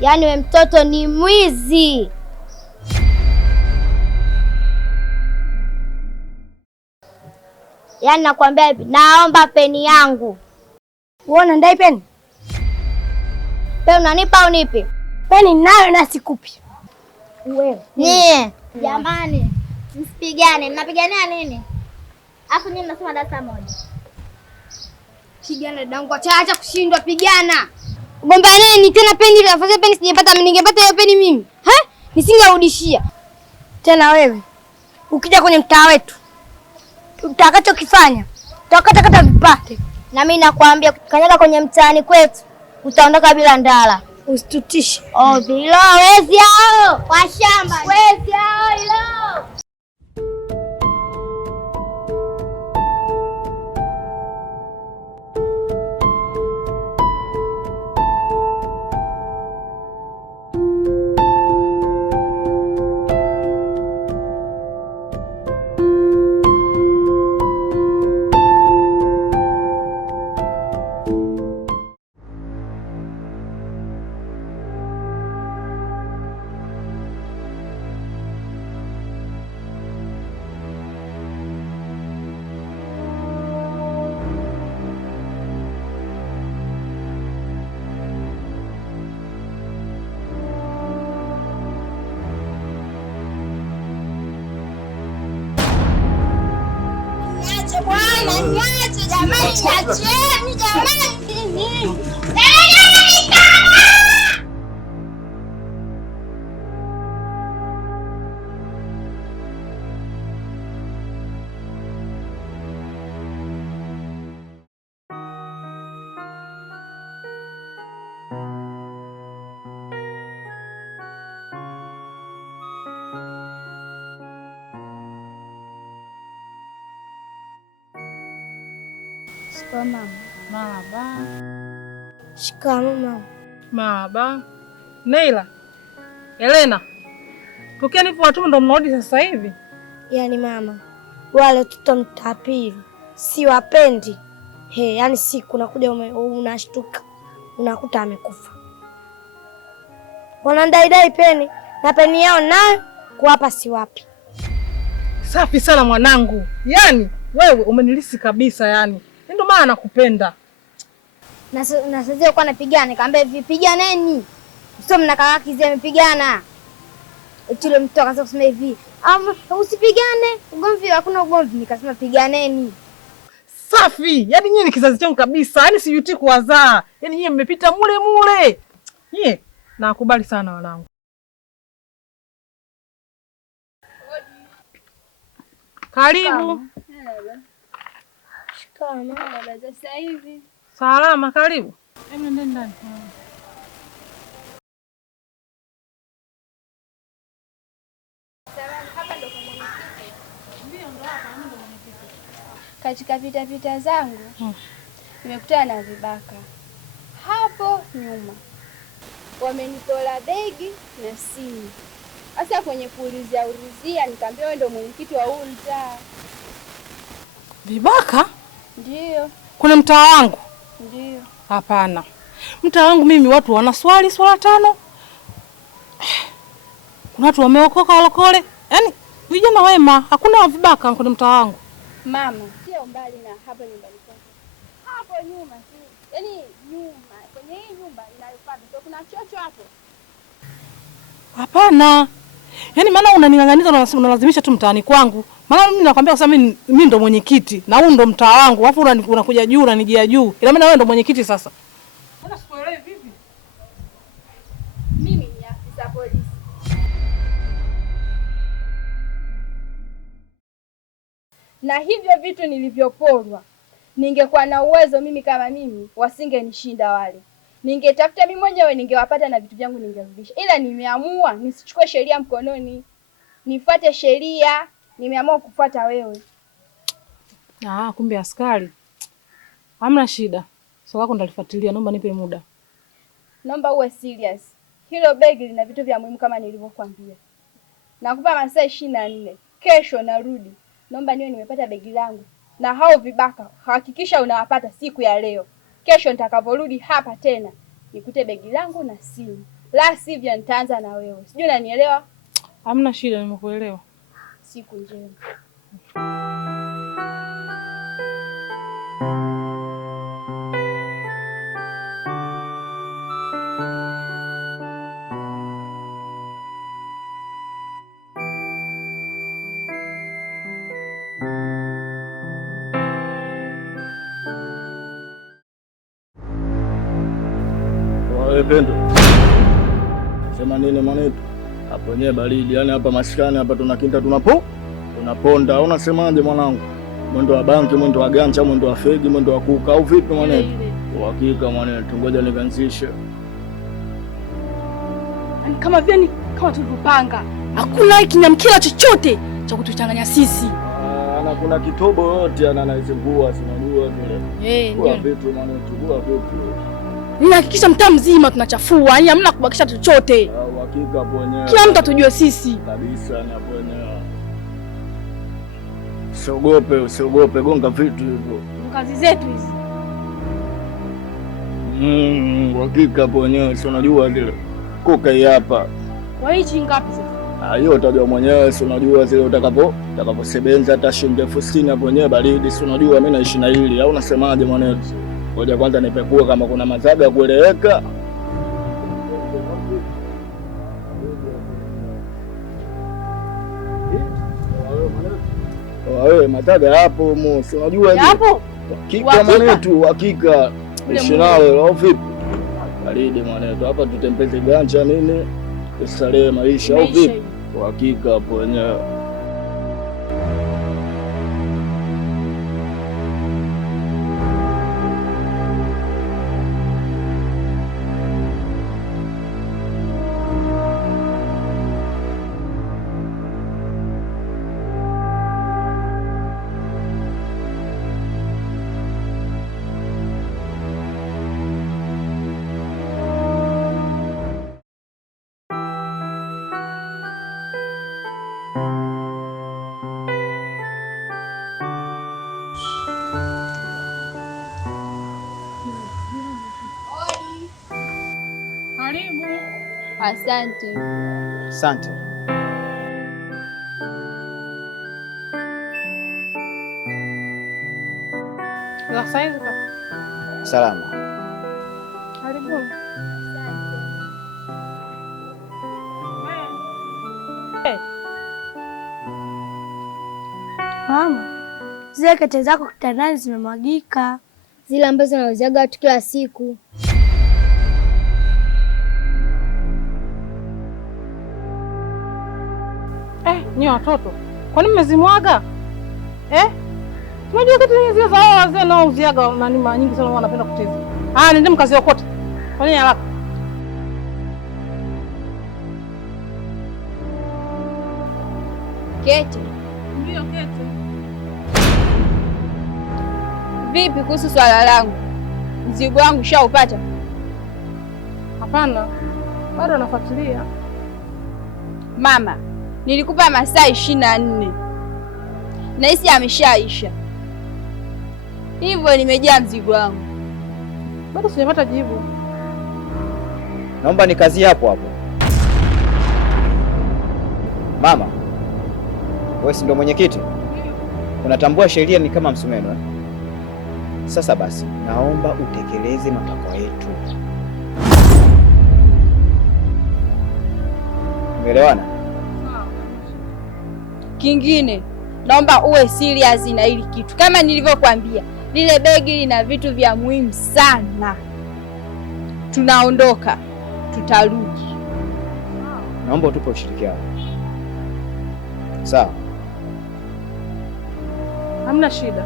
Yaani we mtoto ni mwizi. Yaani nakwambia hivi, naomba peni yangu. Uona ndai peni? Peni unanipa au nipi? Peni nayo na sikupi. Wewe. Nie. Jamani, msipigane. Mnapigania nini? Afu nyinyi mnasoma darasa moja. Pigana dangu, acha kushindwa, pigana. Gombaneni tena peni ile. Afadhali peni sijapata, mimi ningepata hiyo peni mimi. Nisingerudishia. Tena wewe. Ukija kwenye mtaa wetu, utakachokifanya, utakata vipate. Na mimi nakwambia kanyaga kwenye mtaani kwetu, utaondoka bila ndala. Usitutishe. Oh, bilo wezi hao. Kwa shamba. Wezi hao ilo. Niache jamani, niacheni jamani. Mama. Marahaba. Shikamoo mama. Marahaba. Neila. Elena. Tokeni hivyo watu ndo mnarudi sasa hivi. Yaani mama, wale watoto mtapili siwapendi. Yaani siku unakuja unashtuka unakuta amekufa. Wanandai peni na peni yao nayo kuwapa siwapi. Safi sana mwanangu. Yaani wewe umenilisi kabisa yani. Ndio maana nakupenda. Na sasa uko anapigana, nikamwambia vipiganeni. Sio mnakaa kizee mpigana. Etile mtu akaanza kusema hivi, usipigane, ugomvi hakuna ugomvi, nikasema piganeni. Safi. Yaani nyinyi ni kizazi changu kabisa. Yaani sijuti kuwazaa. Yaani nyinyi mmepita mule. Nyie nakubali sana wanangu. Karibu. Shikamoo. Sasa hivi. Salama, karibu. Hebu nenda ndani. Katika vita zangu nimekutana na vibaka hapo nyuma, wamenipola begi na simu. Sasa kwenye kuulizia nikamwambia wewe ndio mwenyekiti wa huu mtaa. Vibaka? Ndio. Kuna mtaa wangu? Ndio. Hapana. Mtaa wangu mimi watu wana swala 5. Kuna watu wameokoka walokole. Yaani vijana wema, hakuna vibaka kwenye mtaa wangu. Mama, sio mbali na hapa nyumbani kwangu. Hapo nyuma tu. Yaani nyuma, kwenye hii nyumba inayofuata ndio kuna chocho hapo. Hapana. Yaani maana unaning'ang'aniza na unalazimisha tu mtaani kwangu. Maana mimi nakwambia sasa mimi ndo mwenyekiti na huu ndo mtaa wangu. Alafu unakuja juu unanijia juu. Ila maana wewe ndo mwenyekiti sasa. Mbona sikuelewi vipi? Mimi ni afisa polisi. Na hivyo vitu nilivyoporwa, ningekuwa na uwezo mimi kama mimi, wasingenishinda wale. Ningetafuta mimi mwenyewe, ningewapata na vitu vyangu ningerudisha. Ila nimeamua nisichukue sheria mkononi. Nifuate sheria, nimeamua kufuata wewe. Kumbe askari. Hamna shida. Swala lako ndalifuatilia, naomba nipe muda. Naomba uwe serious. Hilo begi lina vitu vya muhimu kama nilivyokuambia. Nakupa masaa 24. Kesho narudi. Naomba niwe nimepata begi langu. Na hao vibaka, hakikisha unawapata siku ya leo. Kesho nitakaporudi hapa tena, nikute begi langu na simu. la sivyo nitaanza na wewe. Sijui unanielewa? Hamna shida, nimekuelewa. Siku njema. Pendo. Sema nini mwanetu? Hapo wenyewe baridi, yaani hapa maskani hapa tunakinta tunaponda. Au unasemaje mwanangu? Mwendo wa banki, mwendo wa gancha, mwendo wa fegi, mwendo wa kuka au vipi mwanetu? Uhakika mwanetu, ngoja nikanzishe. Kama vile kama tulivyopanga. Hakuna kinyamkila chochote cha kutuchanganya sisi. Ana kuna kitobo yote ananizungua, sinajua vile. Kwa vitu mwanetu, kwa vitu. Ninahakikisha mtaa mzima tunachafua, yaani hamna kubakisha chochote. Uhakika hapo wenyewe. Kila mtu atujue sisi. Kabisa na hapo wenyewe. Usiogope, gonga vitu hivyo. Kazi zetu hizi. Uhakika hapo wenyewe, si unajua vile. Kuka hii hapa. Kwa hichi ngapi sasa? Hiyo utajua mwenyewe, si unajua zile utakaposebenza hata shilingi 60 hapo wenyewe baridi, si unajua mimi naishi na hili. Au unasemaje mwanetu? Ngoja kwanza nipekue kama kuna mazaga ya kueleweka. Wewe mazaga hapo si unajua hapo? Hakika mwanetu, hakika. Ishi nawe au vipi? Baridi mwanetu, hapa tutembeze ganja nini? Tusalee maisha au vipi? Hakika hapo wenyewe. Karibu. Asante. Asante. La saizi kaka. Salama. Karibu. Mama, zile kete zako kitandani zimemwagika. Zile ambazo nauziaga watu kila siku. Ni watoto. Kwa nini mmezimwaga? Unajua kitu hizi za wazee nao uziaga nani mara nyingi sana wanapenda kuteza. Nende mkazi yokote. Kwa nini haraka? Kete. Ndio kete. Vipi kuhusu swala langu? Mzigo wangu shaupata? Hapana. Bado nafuatilia. Mama, nilikupa masaa 24. Nahisi ameshaisha. Hivyo nimejaa mzigo wangu. Bado sijapata jibu. Naomba nikazie hapo hapo. Mama, wewe si ndo mwenyekiti? Unatambua sheria ni kama msumeno eh? Sasa basi, naomba utekeleze matakwa yetu. Umeelewana? Kingine, naomba uwe serious na hili kitu. Kama nilivyokuambia, lile begi lina vitu vya muhimu sana. Tunaondoka, tutarudi. Naomba utupe ushirikiano. Sawa? Hamna shida.